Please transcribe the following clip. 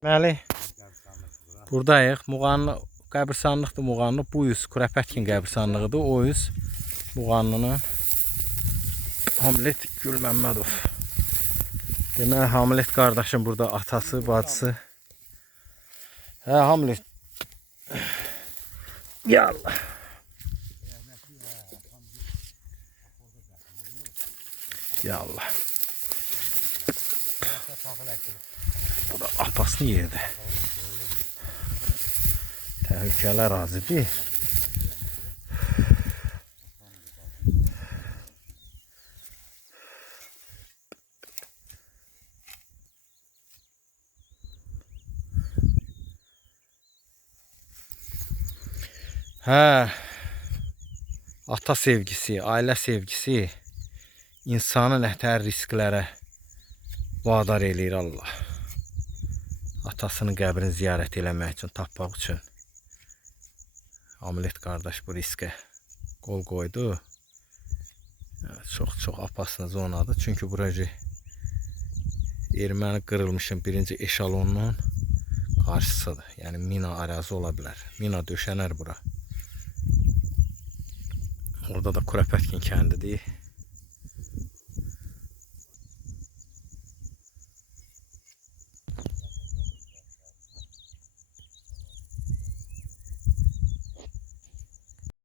Deməli, buradayıq. Muğanlı qəbirstanlıqdır Muğanlı. Bu yüz Kurapətkin qəbirstanlığıdır. O yüz Muğanlının Hamlet Gülməmmədov. Deməli, Hamlet qardaşım burada, atası, bacısı. Hə, Hamlet. Yallah. Yallah. Bu da apasını yedi. Təhlükəli ərazidir. Hə, ata sevgisi, ailə sevgisi insanı nətər risklərə vadar eləyir Allah. Atasının qəbrini ziyarət eləmək üçün, tapmaq üçün Hamlet qardaş bu riskə qol qoydu. Çox apasına zonadır. Çünki burası erməni qırılmışın birinci eşalonunun qarşısıdır. Yəni mina ərazi ola bilər. Mina döşənər bura. Orada da Kurapətkin kəndidir.